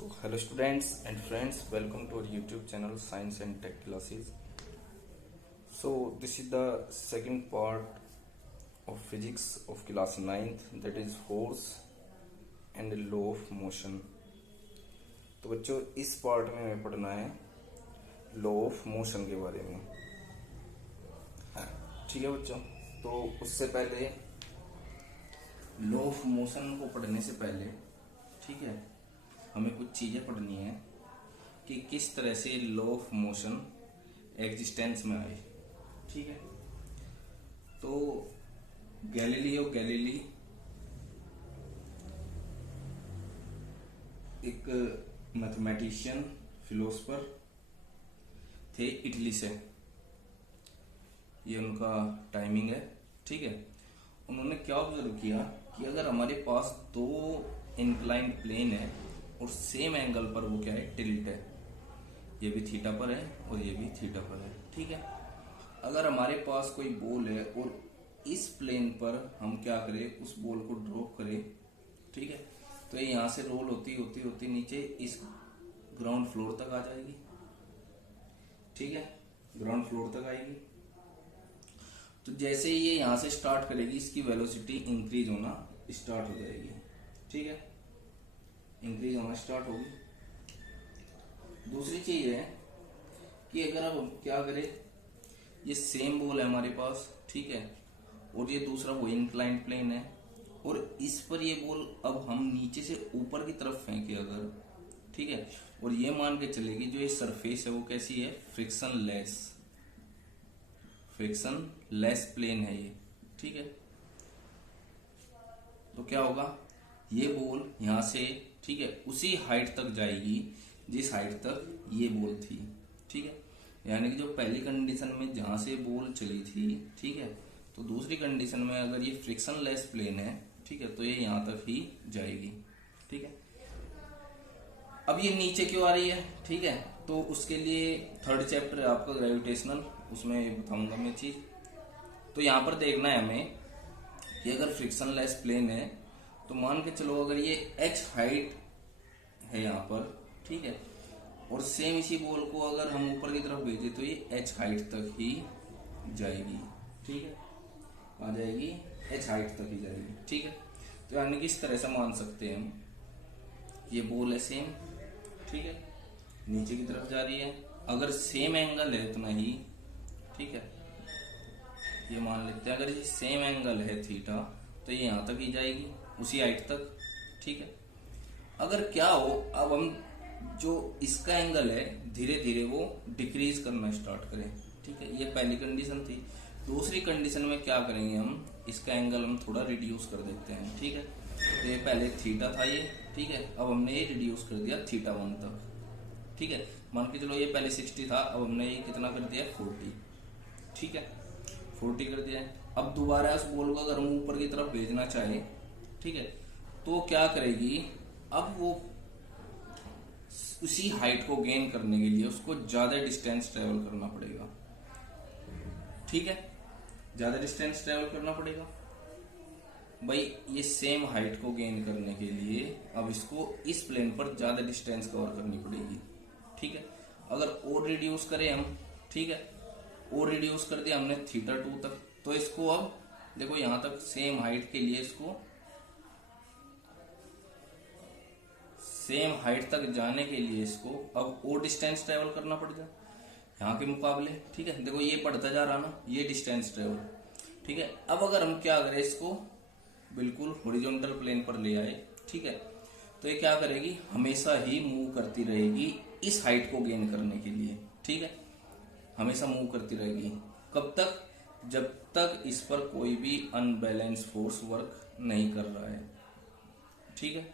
So, hello students and friends, welcome to our YouTube channel Science and Tech Classes. So, this is the second part of physics of class 9th, that is force and law of motion. तो बच्चों इस part में हमें पढ़ना है law of motion के बारे में। ठीक है बच्चों, तो उससे पहले लॉ ऑफ मोशन को पढ़ने से पहले ठीक है हमें कुछ चीजें पढ़नी है कि किस तरह से लॉ ऑफ मोशन एग्जिस्टेंस में आए। ठीक है, तो गैलीलियो गैलीली एक मैथमेटिशियन फिलोसफर थे इटली से, ये उनका टाइमिंग है। ठीक है, उन्होंने क्या ऑब्जर्व किया कि अगर हमारे पास दो इंक्लाइंड प्लेन है और सेम एंगल पर वो क्या है, टिल्ट है, ये भी थीटा पर है और ये भी थीटा पर है। ठीक है, अगर हमारे पास कोई बॉल है और इस प्लेन पर हम क्या करें, उस बॉल को ड्रॉप करें, ठीक है, तो ये यहां से रोल होती होती होती नीचे इस ग्राउंड फ्लोर तक आ जाएगी। ठीक है, ग्राउंड फ्लोर तक आएगी। तो जैसे ही ये यहां से स्टार्ट करेगी, इसकी वेलोसिटी इंक्रीज होना स्टार्ट हो जाएगी। ठीक है, इंक्रीज होना स्टार्ट होगी। दूसरी चीज है कि अगर अब हम क्या करें, ये सेम बॉल है हमारे पास, ठीक है, और ये दूसरा वो इंक्लाइंड प्लेन है, और इस पर ये बॉल अब हम नीचे से ऊपर की तरफ फेंके अगर, ठीक है, और ये मान के चलेगी जो ये सरफेस है वो कैसी है, फ्रिक्शन लेस प्लेन है ये। ठीक है, तो क्या होगा, ये बॉल यहां से ठीक है उसी हाइट तक जाएगी जिस हाइट तक ये बॉल थी। ठीक है, यानी कि जो पहली कंडीशन में जहां से बॉल चली थी, ठीक है, तो दूसरी कंडीशन में अगर ये फ्रिक्शन लेस प्लेन है, ठीक है, तो ये यहां तक ही जाएगी। ठीक है, अब ये नीचे क्यों आ रही है, ठीक है, तो उसके लिए थर्ड चैप्टर है आपका ग्रेविटेशनल, उसमें बताऊंगा मैं चीज। तो यहां पर देखना है हमें कि अगर फ्रिक्शन लेस प्लेन है तो मान के चलो अगर ये h हाइट है यहाँ पर, ठीक है, और सेम इसी बॉल को अगर हम ऊपर की तरफ भेजे तो ये h हाइट तक ही जाएगी। ठीक है, आ जाएगी h हाइट तक ही जाएगी। ठीक है, तो यानी कि इस तरह से मान सकते हैं हम, ये बॉल है सेम, ठीक है, नीचे की तरफ जा रही है, अगर सेम एंगल है उतना ही, ठीक है, ये मान लेते हैं अगर ये सेम एंगल है थीटा तो ये यहां तक ही जाएगी उसी हाइट तक। ठीक है, अगर क्या हो, अब हम जो इसका एंगल है धीरे धीरे वो डिक्रीज करना स्टार्ट करें। ठीक है, ये पहली कंडीशन थी। दूसरी कंडीशन में क्या करेंगे, हम इसका एंगल हम थोड़ा रिड्यूस कर देते हैं। ठीक है, तो ये पहले थीटा था ये, ठीक है, अब हमने ये रिड्यूस कर दिया थीटा 1 तक। ठीक है, मान के चलो ये पहले 60 था, अब हमने ये कितना कर दिया, 40। ठीक है, 40 कर दिया है। अब दोबारा उस बॉल को अगर हम ऊपर की तरफ भेजना चाहे, ठीक है, तो क्या करेगी, अब वो उसी हाइट को गेन करने के लिए उसको ज्यादा डिस्टेंस ट्रेवल करना पड़ेगा। ठीक है, ज्यादा डिस्टेंस ट्रेवल करना पड़ेगा भाई, ये सेम हाइट को गेन करने के लिए अब इसको इस प्लेन पर ज्यादा डिस्टेंस कवर करनी पड़ेगी। ठीक है, अगर और रिड्यूस करें हम, ठीक है, और रिड्यूस कर दिया हमने थीटा 2 तक, तो इसको अब देखो यहां तक सेम हाइट के लिए इसको सेम हाइट तक जाने के लिए इसको अब और डिस्टेंस ट्रेवल करना पड़ेगा यहाँ के मुकाबले। ठीक है, देखो ये बढ़ता जा रहा ना, ये डिस्टेंस ट्रेवल। ठीक है, अब अगर हम क्या करें, इसको बिल्कुल हॉरिजॉन्टल प्लेन पर ले आए, ठीक है, तो ये क्या करेगी, हमेशा ही मूव करती रहेगी इस हाइट को गेन करने के लिए। ठीक है, हमेशा मूव करती रहेगी, कब तक, जब तक इस पर कोई भी अनबैलेंस फोर्स वर्क नहीं कर रहा है। ठीक है,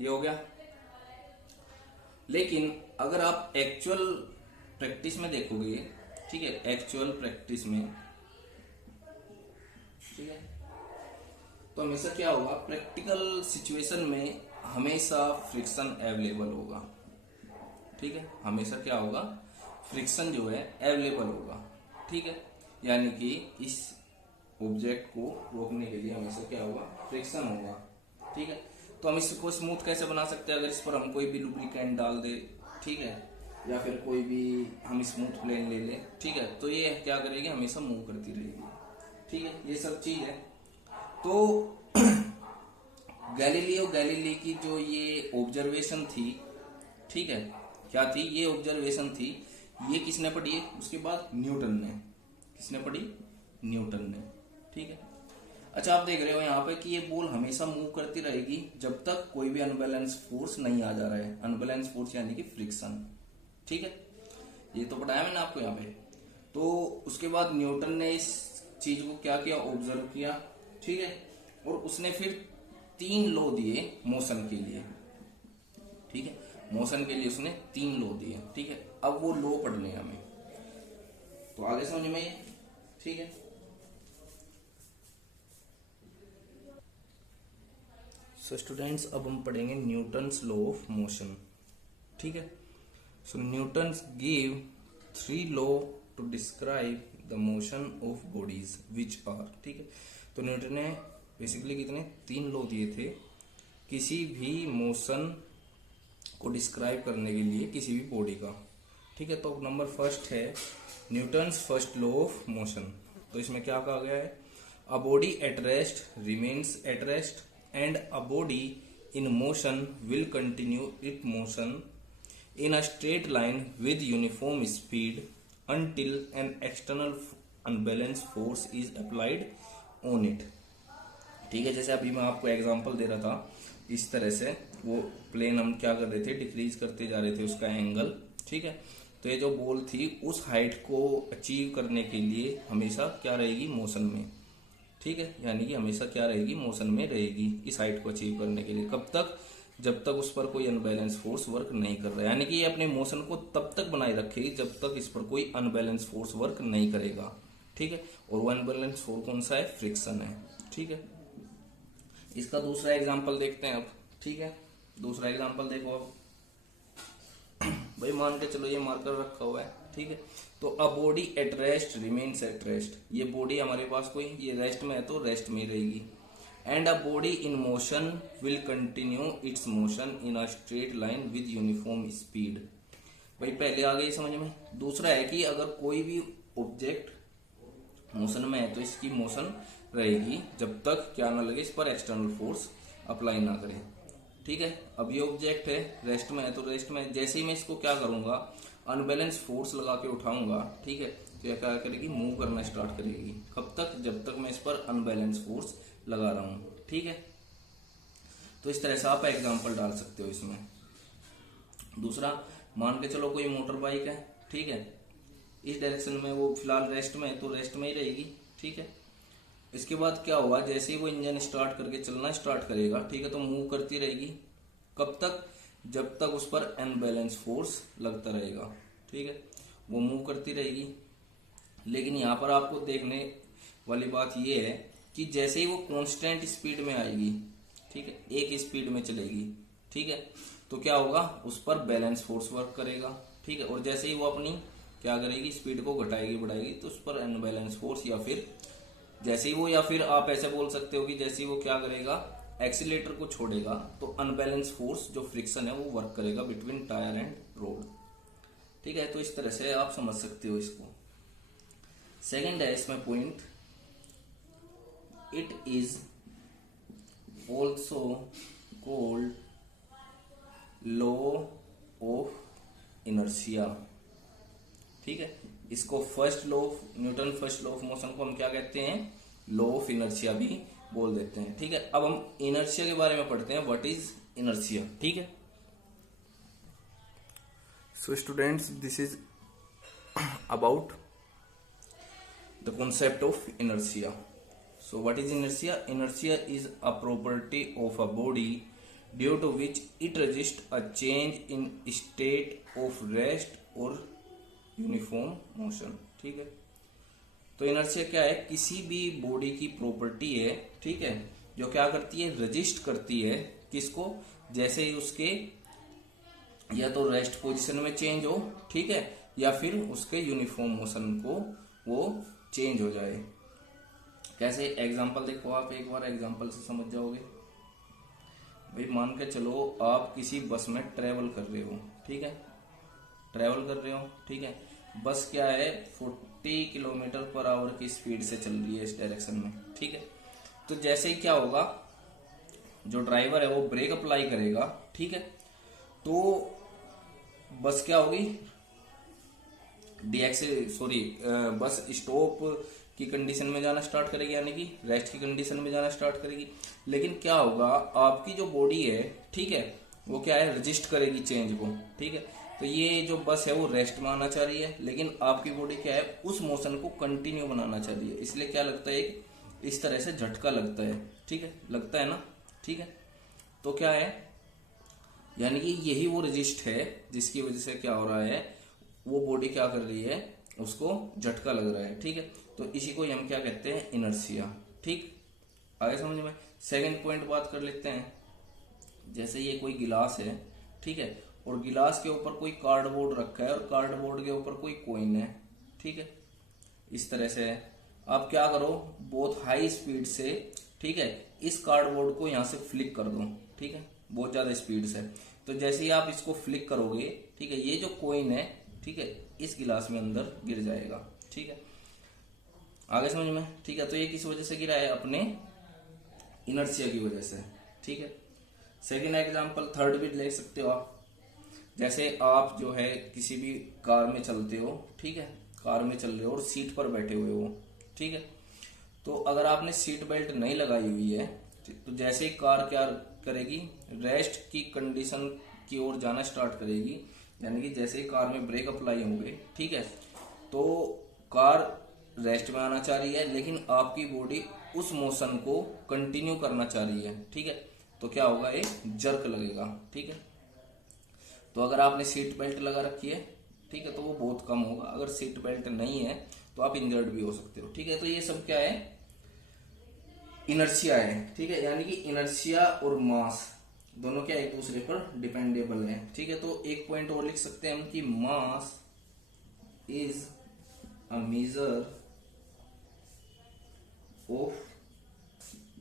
ये हो गया। लेकिन अगर आप एक्चुअल प्रैक्टिस में देखोगे, ठीक है, एक्चुअल प्रैक्टिस में, ठीक है, तो हमेशा क्या होगा, प्रैक्टिकल सिचुएशन में हमेशा फ्रिक्शन अवेलेबल होगा। ठीक है, हमेशा क्या होगा, फ्रिक्शन जो है अवेलेबल होगा। ठीक है, यानी कि इस ऑब्जेक्ट को रोकने के लिए हमेशा क्या होगा, फ्रिक्शन होगा। ठीक है, तो हम इसको स्मूथ कैसे बना सकते हैं? अगर इस पर हम कोई भी लुब्रिकेंट डाल दे, ठीक है, या फिर कोई भी हम स्मूथ प्लेन ले लें, ठीक है, तो ये क्या करेगी? हमेशा मूव करती रहेगी, ठीक है, ये सब चीज है। तो गैलीलियो गैलीली की जो ये ऑब्जर्वेशन थी, ठीक है, क्या थी ये ऑब्जर्वेशन थी, ये किसने पढ़ी है? उसके बाद न्यूटन ने। किसने पढ़ी? न्यूटन ने, ठीक है। अच्छा, आप देख रहे हो यहाँ पे कि ये बॉल हमेशा मूव करती रहेगी जब तक कोई भी अनबैलेंस फोर्स नहीं आ जा रहा है। अनबैलेंस फोर्स यानी कि फ्रिक्शन, ठीक है, ये तो पढ़ाया मैंने आपको यहाँ पे। तो उसके बाद न्यूटन ने इस चीज को क्या किया? ऑब्जर्व किया, ठीक है, और उसने फिर 3 लॉ दिए मोशन के लिए, ठीक है, मोशन के लिए उसने 3 लॉ दिए, ठीक है। अब वो लॉ पढ़ने हैं हमें, तो आगे समझ में ये, ठीक है। सो स्टूडेंट्स, अब हम पढ़ेंगे न्यूटन्स लॉ ऑफ मोशन, ठीक है। So Newton's give 3 law to describe the motion of bodies which are, ठीक है। तो न्यूटन ने बेसिकली कितने 3 लॉ दिए थे किसी भी मोशन को डिस्क्राइब करने के लिए, किसी भी बॉडी का, ठीक है। तो नंबर फर्स्ट है Newton's first law of motion. तो इसमें क्या कहा गया है? A body at rest remains at rest and a body in motion will continue it motion in a straight line with uniform speed until an external unbalanced force is applied on it, ठीक है। जैसे अभी मैं आपको example दे रहा था, इस तरह से वो प्लेन हम क्या कर रहे थे? डिक्रीज करते जा रहे थे उसका एंगल, ठीक है। तो ये जो बॉल थी उस हाइट को अचीव करने के लिए हमेशा क्या रहेगी? मोशन में, ठीक है, यानी कि हमेशा क्या रहेगी? मोशन में रहेगी इस हाइट को अचीव करने के लिए। कब तक? जब तक उस पर कोई अनबैलेंस फोर्स वर्क नहीं कर रहा है, यानी कि ये अपने मोशन को तब तक बनाए रखेगी जब तक इस पर कोई अनबैलेंस फोर्स वर्क नहीं करेगा, ठीक है। और वो अनबैलेंस फोर्स कौन सा है? फ्रिक्शन है, ठीक है। इसका दूसरा एग्जांपल देखते हैं अब, ठीक है। दूसरा एग्जांपल देखो अब भाई, मान के चलो ये मार्कर रखा हुआ है, ठीक है। तो a body at rest remains at rest, ये बॉडी हमारे पास कोई ये रेस्ट में है तो रेस्ट में रहेगी। And a body in motion will continue its motion in a straight line with uniform speed. भाई पहले आ गई समझ में। दूसरा है कि अगर कोई भी ऑब्जेक्ट मोशन में है तो इसकी मोशन रहेगी जब तक क्या ना लगे, इस पर एक्सटर्नल फोर्स अप्लाई ना करे, ठीक है। अब ये ऑब्जेक्ट है, रेस्ट में है, तो रेस्ट में जैसे ही मैं इसको क्या करूंगा? अनबैलेंस फोर्स लगा के उठाऊंगा, ठीक है, तो यह क्या करेगी? मूव करना स्टार्ट करेगी। कब तक? जब तक मैं इस पर अनबैलेंस फोर्स लगा रहा हूं, ठीक है। तो इस तरह से आप एग्जांपल डाल सकते हो इसमें। दूसरा, मान के चलो कोई मोटर बाइक है, ठीक है, इस डायरेक्शन में वो फिलहाल रेस्ट में है तो रेस्ट में ही रहेगी, ठीक है। इसके बाद क्या होगा? जैसे ही वो इंजन स्टार्ट करके चलना स्टार्ट करेगा, ठीक है, तो मूव करती रहेगी। कब तक? जब तक उस पर अनबैलेंस फोर्स लगता रहेगा, ठीक है, वो मूव करती रहेगी। लेकिन यहाँ पर आपको देखने वाली बात ये है कि जैसे ही वो कांस्टेंट स्पीड में आएगी, ठीक है, एक स्पीड में चलेगी, ठीक है, तो क्या होगा? उस पर बैलेंस फोर्स वर्क करेगा, ठीक है। और जैसे ही वो अपनी क्या करेगी? स्पीड को घटाएगी बढ़ाएगी, तो उस पर अनबैलेंस फोर्स, या फिर जैसे ही वो, या फिर आप ऐसे बोल सकते हो कि जैसे ही वो क्या करेगा? एक्सीलेटर को छोड़ेगा तो अनबैलेंस फोर्स जो फ्रिक्शन है वो वर्क करेगा बिटवीन टायर एंड रोड, ठीक है। तो इस तरह से आप समझ सकते हो इसको। सेकंड है इसमें point, it is also called law of inertia, ठीक है। इसको first law of Newton first law of motion को हम क्या कहते हैं? लॉ ऑफ इनर्शिया भी बोल देते हैं, ठीक है। अब हम इनर्शिया के बारे में पढ़ते हैं, व्हाट इज इनर्शिया, ठीक है। So students, this is about the concept of inertia. So what is inertia? Inertia is a property of a body due to which it resists a change in state of rest or uniform motion, ठीक है। तो inertia क्या है? किसी भी body की property है, ठीक है, जो क्या करती है? रजिस्ट करती है किसको? जैसे ही उसके या तो रेस्ट पोजीशन में चेंज हो, ठीक है, या फिर उसके यूनिफॉर्म मोशन को वो चेंज हो जाए। कैसे? एग्जाम्पल देखो, आप एक बार एग्जाम्पल से समझ जाओगे। भाई मान के चलो आप किसी बस में ट्रेवल कर रहे हो, ठीक है, ट्रेवल कर रहे हो, ठीक है। बस क्या है 40 किलोमीटर पर आवर की स्पीड से चल रही है इस डायरेक्शन में, ठीक है। तो जैसे ही क्या होगा, जो ड्राइवर है वो ब्रेक अप्लाई करेगा, ठीक है, तो बस क्या होगी, बस स्टॉप की कंडीशन में जाना स्टार्ट करेगी, यानी कि रेस्ट की कंडीशन में जाना स्टार्ट करेगी। लेकिन क्या होगा, आपकी जो बॉडी है, ठीक है, वो क्या है, रजिस्ट करेगी चेंज को, ठीक है। तो ये जो बस है वो रेस्ट में आना चाह रही है, लेकिन आपकी बॉडी क्या है, उस मोशन को कंटिन्यू बनाना चाह रही है। इसलिए क्या लगता है, इस तरह से झटका लगता है, ठीक है, लगता है ना, ठीक है। तो क्या है, यानी कि यही वो रजिस्ट है जिसकी वजह से क्या हो रहा है, वो बॉडी क्या कर रही है, उसको झटका लग रहा है, ठीक है। तो इसी को हम क्या कहते हैं, इनर्शिया, ठीक। आगे समझ में। सेकंड पॉइंट बात कर लेते हैं। जैसे ये कोई गिलास है, ठीक है, और गिलास के ऊपर कोई कार्डबोर्ड रखा है और कार्डबोर्ड के ऊपर कोई कॉइन है, ठीक है, इस तरह से है। आप क्या करो, बहुत हाई स्पीड से, ठीक है, इस कार्डबोर्ड को यहां से फ्लिक कर दो, ठीक है, बहुत ज्यादा स्पीड से। तो जैसे ही आप इसको फ्लिक करोगे, ठीक है, ये जो कॉइन है, ठीक है, इस गिलास में अंदर गिर जाएगा, ठीक है। आगे समझ में, ठीक है। तो ये किस वजह से गिरा है, अपने इनर्शिया की वजह से, ठीक है। सेकेंड एग्जाम्पल, थर्ड भी ले सकते हो आप। जैसे आप जो है किसी भी कार में चलते हो, ठीक है, कार में चल रहे हो और सीट पर बैठे हुए हो, ठीक है। तो अगर आपने सीट बेल्ट नहीं लगाई हुई है, तो जैसे ही कार क्या करेगी, रेस्ट की कंडीशन की ओर जाना स्टार्ट करेगी, यानी कि जैसे ही कार में ब्रेक अप्लाई होंगे, ठीक है, तो कार रेस्ट में आना चाह रही है, लेकिन आपकी बॉडी उस मोशन को कंटिन्यू करना चाह रही है, ठीक है। तो क्या होगा, एक जर्क लगेगा, ठीक है। तो अगर आपने सीट बेल्ट लगा रखी है, ठीक है, तो वो बहुत कम होगा। अगर सीट बेल्ट नहीं है तो आप इंजर्ड भी हो सकते हो, ठीक है। तो ये सब क्या है, इनर्शिया है, ठीक है। यानी कि इनर्शिया और मास दोनों क्या एक दूसरे पर डिपेंडेबल है, ठीक है। तो एक पॉइंट और लिख सकते हैं हम कि mass is a measure of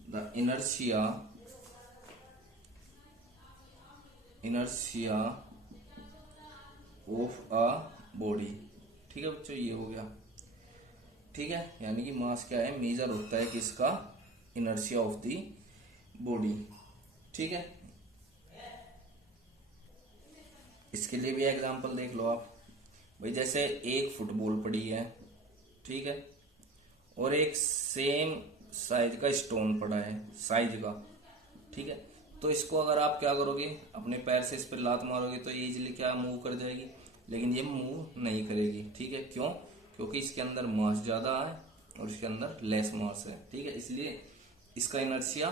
the inertia of a body, ठीक है बच्चों, ये हो गया, ठीक है। यानी कि मास क्या है, मेजर होता है किसका, इनर्शिया ऑफ द बॉडी, ठीक है। इसके लिए भी एग्जांपल देख लो आप। भाई जैसे एक फुटबॉल पड़ी है, ठीक है, और एक सेम साइज का स्टोन पड़ा है, साइज का, ठीक है। तो इसको अगर आप क्या करोगे, अपने पैर से इस पर लात मारोगे तो ये इजीली क्या मूव कर जाएगी, लेकिन ये मूव नहीं करेगी, ठीक है। क्यों, क्योंकि इसके अंदर मास ज्यादा है और इसके अंदर लेस मास है, ठीक है। इसलिए इसका इनर्शिया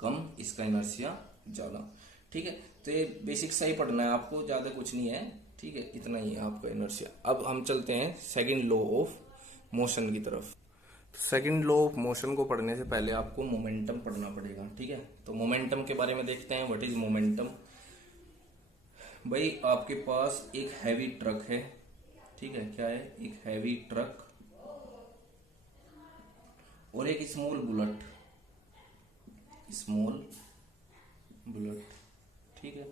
कम, इसका इनर्शिया ज्यादा, ठीक है। तो ये बेसिक सा ही पढ़ना है आपको, ज्यादा कुछ नहीं है, ठीक है, इतना ही है आपका इनर्शिया। अब हम चलते हैं सेकंड लॉ ऑफ मोशन की तरफ। सेकंड लॉ ऑफ मोशन को पढ़ने से पहले आपको मोमेंटम पढ़ना पड़ेगा, ठीक है। तो मोमेंटम के बारे में देखते हैं, व्हाट इज मोमेंटम। भाई आपके पास एक हैवी ट्रक है, ठीक है, क्या है, एक हैवी ट्रक और एक स्मॉल बुलेट, ठीक है।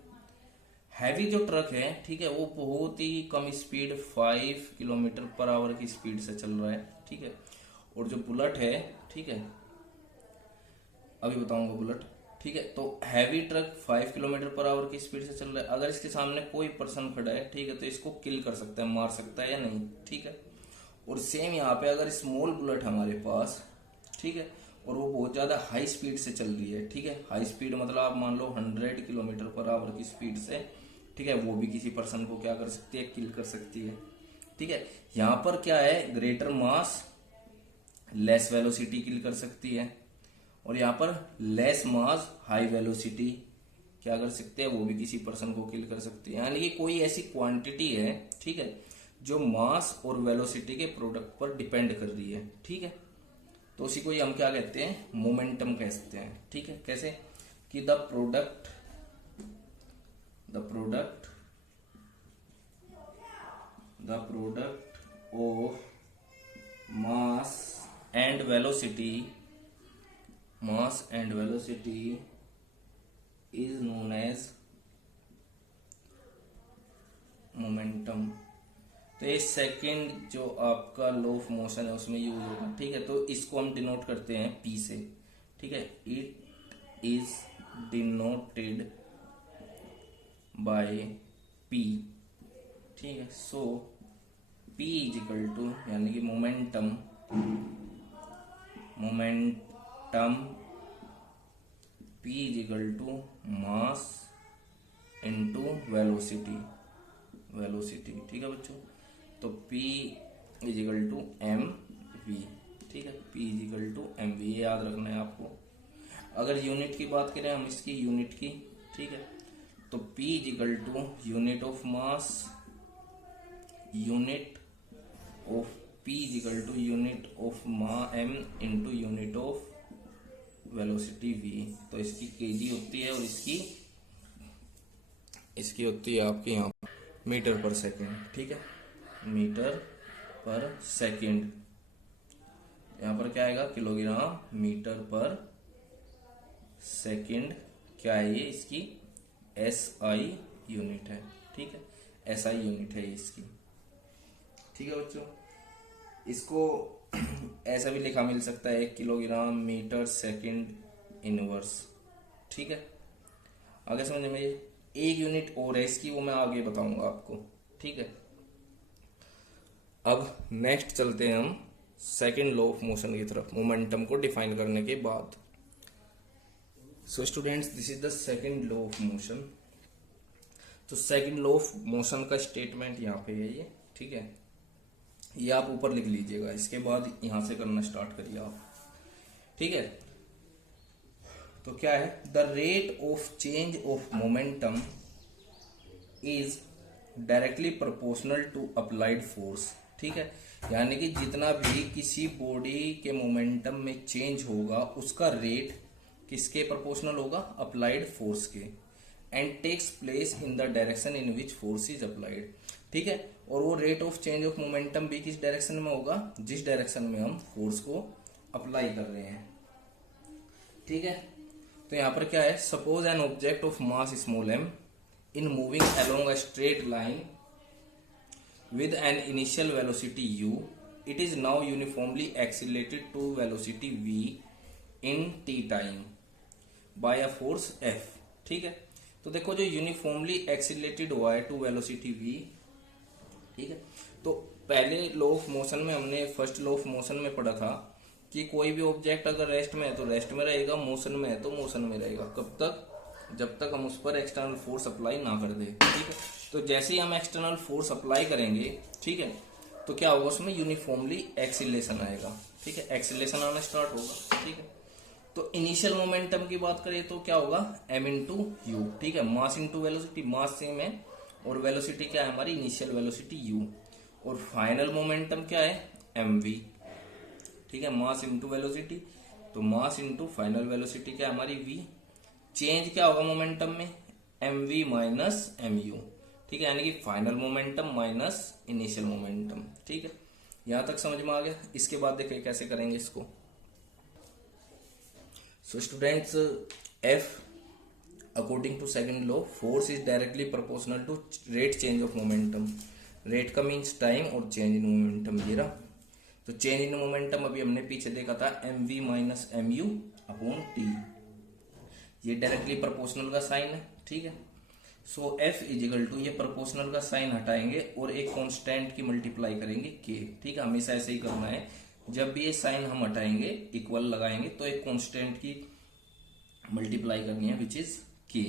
हैवी जो ट्रक है, ठीक है, वो बहुत ही कम स्पीड 5 किलोमीटर पर आवर की स्पीड से चल रहा है, ठीक है। और जो बुलेट है, ठीक है, अभी बताऊंगा बुलेट, ठीक है। तो heavy truck 5 kilometre per hour की स्पीड से चल रहा है। अगर इसके सामने कोई पर्सन खड़ा है, ठीक है, तो इसको किल कर सकता है, मार सकता है या नहीं, ठीक है। और सेम यहाँ पे अगर स्मॉल बुलेट हमारे पास, ठीक है, और वो बहुत ज्यादा हाई स्पीड से चल रही है, ठीक है, हाई स्पीड मतलब आप मान लो 100 किलोमीटर पर आवर की स्पीड से, ठीक है, वो भी किसी पर्सन को क्या कर सकती है, किल कर सकती है, ठीक है। यहाँ पर क्या है, ग्रेटर मास लेस वेलोसिटी किल कर सकती है, और यहाँ पर लेस मास हाई वेलोसिटी क्या कर सकते हैं, वो भी किसी पर्सन को किल कर सकती है। यानी कि कोई ऐसी क्वांटिटी है, ठीक है, जो मास और वेलोसिटी के प्रोडक्ट पर डिपेंड कर रही है, ठीक है। तो उसी को हम क्या कहते हैं, मोमेंटम कहते हैं, ठीक है। कैसे कि the product of mass and velocity is known as momentum. तो ये सेकंड जो आपका लॉ ऑफ मोशन है उसमें यूज होगा, ठीक है। तो इसको हम डिनोट करते हैं पी से, ठीक है। It is denoted by P, ठीक है। So P is equal to, यानी कि momentum P is equal to mass into velocity, ठीक है बच्चों। तो P is equal to m v, ठीक है। P is equal to m v, ये याद रखना है आपको। अगर यूनिट की बात करें हम इसकी यूनिट की, ठीक है, तो P is equal to unit of mass, P is equal to unit of m into unit of velocity v। तो इसकी केजी होती है और इसकी होती है आपके यहाँ मीटर पर सेकेंड, ठीक है, मीटर पर सेकेंड। यहाँ पर क्या आएगा, किलोग्राम मीटर पर सेकेंड। क्या है ये, इसकी SI यूनिट है, ठीक है, SI यूनिट है इसकी, ठीक है बच्चों। इसको ऐसा भी लिखा मिल सकता है, किलोग्राम मीटर सेकेंड इनवर्स, ठीक है। आगे समझ में, एक यूनिट और है इसकी, वो मैं आगे बताऊंगा आपको, ठीक है। अब नेक्स्ट चलते हैं हम सेकंड लॉ ऑफ मोशन की तरफ, मोमेंटम को डिफाइन करने के बाद। So students, this is the second law of motion. तो सेकंड लॉ ऑफ मोशन का स्टेटमेंट यहाँ पे है ये, ठीक है। ये आप ऊपर लिख लीजिएगा, इसके बाद यहां से करना स्टार्ट करिए आप, ठीक है। तो क्या है, the rate of change of momentum is directly proportional to applied force, ठीक है। यानी कि जितना भी किसी बॉडी के मोमेंटम में चेंज होगा उसका रेट किसके प्रोपोर्शनल होगा, अप्लाइड फोर्स के, and takes place in the direction in which force is applied, ठीक है। और वो rate of change of momentum भी किस डायरेक्शन में होगा, जिस डायरेक्शन में हम फोर्स को अप्लाई कर रहे हैं, ठीक है। तो यहां पर क्या है, suppose an object of mass small m in moving along a straight line with an initial velocity u, it is now uniformly accelerated to velocity v in t time by a force f, ठीक है। तो देखो, जो uniformly accelerated हुआ है to velocity v, ठीक है। तो पहले लॉ ऑफ मोशन में हमने फर्स्ट लॉ ऑफ मोशन में पढ़ा था कि कोई भी ऑब्जेक्ट अगर रेस्ट में है तो रेस्ट में रहेगा, मोशन में है तो मोशन में रहेगा। कब तक, जब तक हम उस पर एक्सटर्नल फोर्स अप्लाई ना कर दे, ठीक है। तो जैसे ही हम एक्सटर्नल फोर्स अप्लाई करेंगे, ठीक है, तो क्या होगा, उसमें यूनिफॉर्मली एक्सीलरेशन आएगा, ठीक है, एक्सीलरेशन आना स्टार्ट होगा, ठीक है। तो इनिशियल मोमेंटम की बात करें तो क्या होगा, m इंटू यू, ठीक है, mass into velocity, mass same है और वेलोसिटी क्या है हमारी, इनिशियल वेलोसिटी u, और फाइनल मोमेंटम क्या है, mv, ठीक है, मास इंटू वेलोसिटी, तो मास इंटू फाइनल वेलोसिटी क्या है हमारी v। चेंज क्या होगा मोमेंटम में, mv माइनस mu, ठीक है, यानी कि final momentum minus initial momentum, ठीक है। यहां तक समझ में आ गया। इसके बाद देखिए कैसे करेंगे इसको। So students, f according to second law, force is directly proportional to rate change of momentum. Rate का मीन्स टाइम और चेंज इन मोमेंटम ये रहा। तो चेंज इन मोमेंटम अभी हमने पीछे देखा था, mv minus mu upon t, ये डायरेक्टली प्रोपोर्शनल का साइन है, ठीक है। सो f इजिकल टू, ये प्रोपोर्शनल का साइन हटाएंगे और एक कांस्टेंट की मल्टीप्लाई करेंगे k, ठीक है। हमेशा ऐसे ही करना है, जब भी ये साइन हम हटाएंगे, इक्वल लगाएंगे, तो एक कांस्टेंट की मल्टीप्लाई करनी है विच इज k,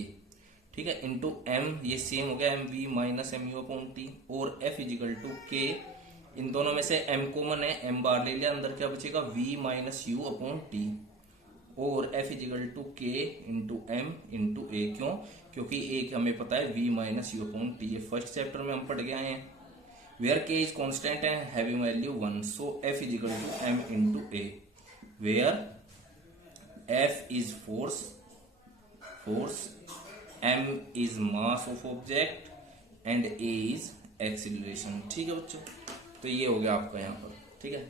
ठीक है, इंटू m, ये सेम हो गया mv minus mu upon t, और f इजिकल टू k, इन दोनों में से m कॉमन है, m बार ले लिया, अंदर क्या बचेगा, v minus u upon t, और f is equal to k into m into a। क्यों, क्योंकि a हमें पता है v minus u upon t, ये फर्स्ट चैप्टर में हम पढ़ गए हैं, वेयर k इज कॉन्स्टेंट है, हैविंग वैल्यू 1, सो f is equal to m into a, where f is force, m is mass of object and a is acceleration, ठीक है बच्चों। तो ये हो गया आपका यहाँ पर, ठीक है।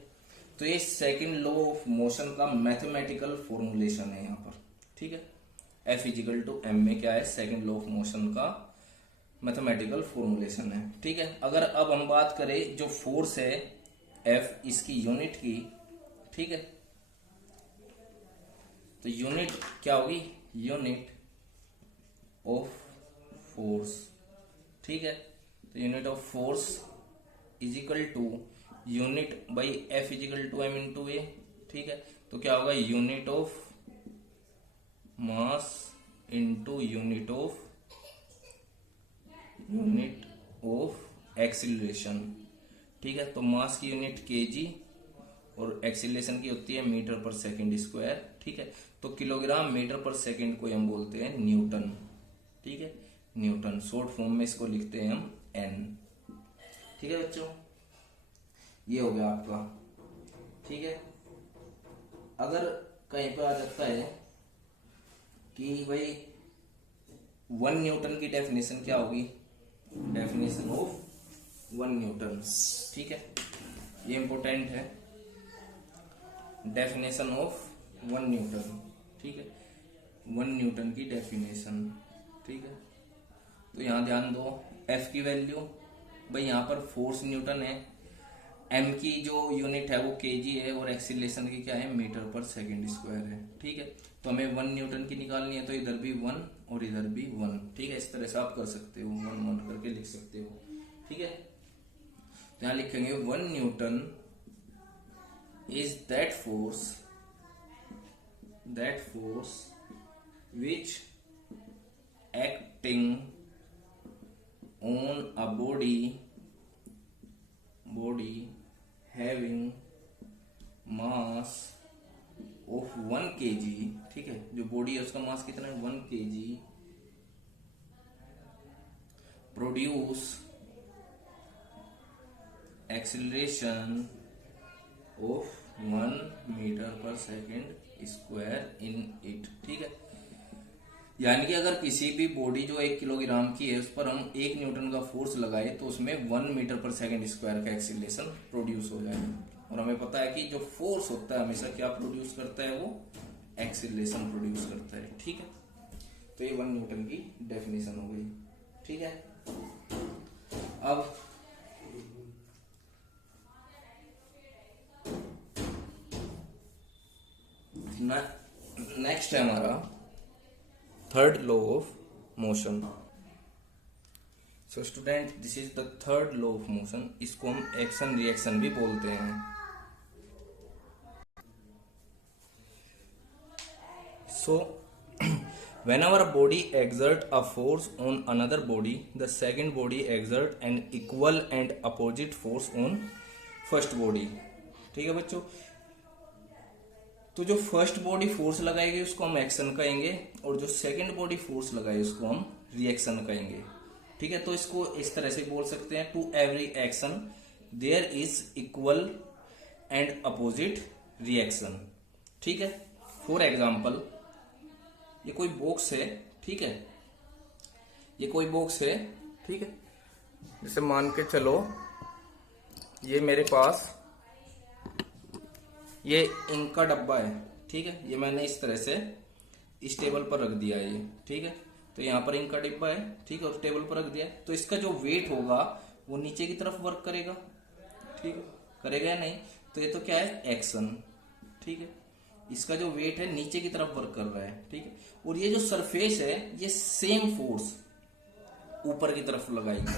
तो ये सेकंड लॉ ऑफ मोशन का मैथमेटिकल फॉर्मुलेशन है यहाँ पर, ठीक है, F इजिकल टू एम में क्या है, सेकेंड लॉ ऑफ मोशन का मैथमेटिकल फॉर्मुलेशन है। ठीक है, अगर अब हम बात करें जो फोर्स है F, इसकी यूनिट की, ठीक है, तो यूनिट क्या होगी, यूनिट ऑफ फोर्स। ठीक है, तो unit of force is equal to unit by F is equal to m into a. ठीक है, तो क्या होगा, unit of mass into unit of acceleration. ठीक है, तो मास की यूनिट केजी और एक्सीलरेशन की होती है मीटर पर सेकंड स्क्वायर। ठीक है, तो किलोग्राम मीटर पर सेकंड को हम बोलते हैं न्यूटन। ठीक है, न्यूटन, शॉर्ट फॉर्म में इसको लिखते हैं हम एन। ठीक है बच्चों, ये हो गया आपका। ठीक है, अगर कहीं पर आ जाता है कि भाई 1 न्यूटन की डेफिनेशन क्या होगी, डेफिनेशन ऑफ 1 न्यूटन। ठीक है, ये इंपॉर्टेंट है, डेफिनेशन ऑफ 1 न्यूटन। ठीक है, 1 न्यूटन की डेफिनेशन। ठीक है, तो यहां ध्यान दो, F की वैल्यू, भाई यहां पर फोर्स न्यूटन है, M की जो यूनिट है वो केजी है और एक्सीलरेशन की क्या है, मीटर पर सेकंड स्क्वायर है। ठीक है, तो हमें 1 न्यूटन की निकालनी है, तो इधर भी 1 और इधर भी 1। ठीक है, इस तरह से आप कर सकते हो, 1 1 करके लिख सकते हो। ठीक है, तो यहां लिखेंगे 1 Newton is that force which acting on a body having mass of 1 kg। ठीक है, जो बॉडी है उसका मास कितना है, 1 kg, produce acceleration of 1 metre per second square in it. ठीक है, यानी कि अगर किसी भी बॉडी जो 1 किलोग्राम की है उस पर हम 1 न्यूटन का फोर्स लगाए तो उसमें 1 मीटर पर सेकंड स्क्वायर का एक्सीलरेशन प्रोड्यूस हो जाएगा। और हमें पता है कि जो फोर्स होता है हमेशा क्या प्रोड्यूस करता है, वो एक्सीलरेशन प्रोड्यूस करता है। ठीक है, तो ये 1 न्यूटन की डेफिनेशन हो गई। ठीक है, अब नेक्स्ट है हमारा third law of motion. So student, this is the third law of motion. इसको हम एक्शन रिएक्शन भी बोलते हैं। सो whenever a body exert a force on another body, the second body exert an equal and opposite force on first body। ठीक है बच्चों, तो जो फर्स्ट बॉडी फोर्स लगाएगी उसको हम एक्शन कहेंगे और जो सेकंड बॉडी फोर्स लगाएगी उसको हम रिएक्शन कहेंगे। ठीक है, तो इसको इस तरह से बोल सकते हैं, to every action there is equal and opposite reaction. ठीक है, फॉर एग्जाम्पल, ये कोई बॉक्स है। ठीक है, ये कोई बॉक्स है। ठीक है, जैसे मान के चलो ये मेरे पास ये इंक का डब्बा है। ठीक है, ये मैंने इस तरह से इस टेबल पर रख दिया है ये। ठीक है, तो यहाँ पर इंक का डिब्बा है। ठीक है, और टेबल पर रख दिया है, तो इसका जो वेट होगा वो नीचे की तरफ वर्क करेगा। ठीक है, करेगा या नहीं, तो ये तो क्या है, एक्शन। ठीक है, इसका जो वेट है नीचे की तरफ वर्क कर रहा है। ठीक है, और ये जो सरफेस है ये सेम फोर्स ऊपर की तरफ लगाएगी,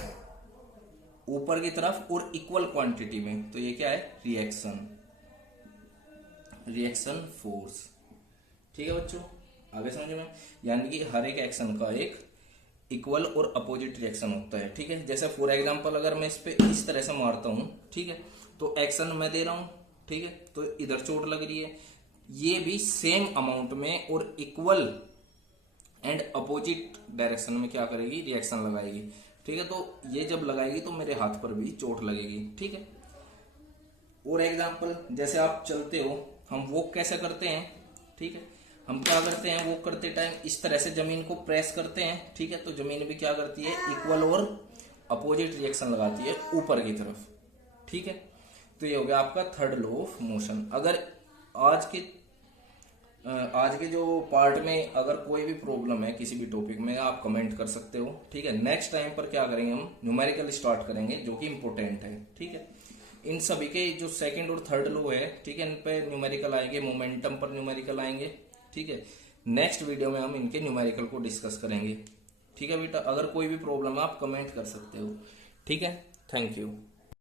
ऊपर की तरफ और इक्वल क्वांटिटी में, तो ये क्या है, रिएक्शन फोर्स। ठीक है बच्चों, आगे समझ में, यानी कि हर एक एक्शन का एक इक्वल और अपोजिट रिएक्शन होता है। ठीक है, जैसे फॉर एग्जांपल अगर मैं इस पे इस तरह से मारता हूं, ठीक है, तो एक्शन मैं दे रहा हूं। ठीक है, तो इधर चोट लग रही है, ये भी सेम अमाउंट में और इक्वल एंड अपोजिट डायरेक्शन में क्या करेगी, रिएक्शन लगाएगी। ठीक है, तो ये जब लगाएगी तो मेरे हाथ पर भी चोट लगेगी। ठीक है, और एग्जांपल, जैसे आप चलते हो, हम वॉक कैसे करते हैं। ठीक है, हम क्या करते हैं, वॉक करते टाइम इस तरह से जमीन को प्रेस करते हैं। ठीक है, तो जमीन भी क्या करती है, इक्वल और अपोजिट रिएक्शन लगाती है ऊपर की तरफ। ठीक है, तो ये हो गया आपका थर्ड लॉ ऑफ मोशन। अगर आज के आज के जो पार्ट में अगर कोई भी प्रॉब्लम है किसी भी टॉपिक में आप कमेंट कर सकते हो, ठीक है। नेक्स्ट टाइम पर क्या करेंगे, हम न्यूमेरिकल स्टार्ट करेंगे जो कि इम्पोर्टेंट है, ठीक है। इन सभी के जो सेकंड और थर्ड लॉ है, ठीक है, इन पे न्यूमेरिकल आएंगे, मोमेंटम पर न्यूमेरिकल आएंगे, ठीक है। नेक्स्ट वीडियो में हम इनके न्यूमेरिकल को डिस्कस करेंगे, ठीक है बेटा। अगर कोई भी प्रॉब्लम है आप कमेंट कर सकते हो, ठीक है। Thank you.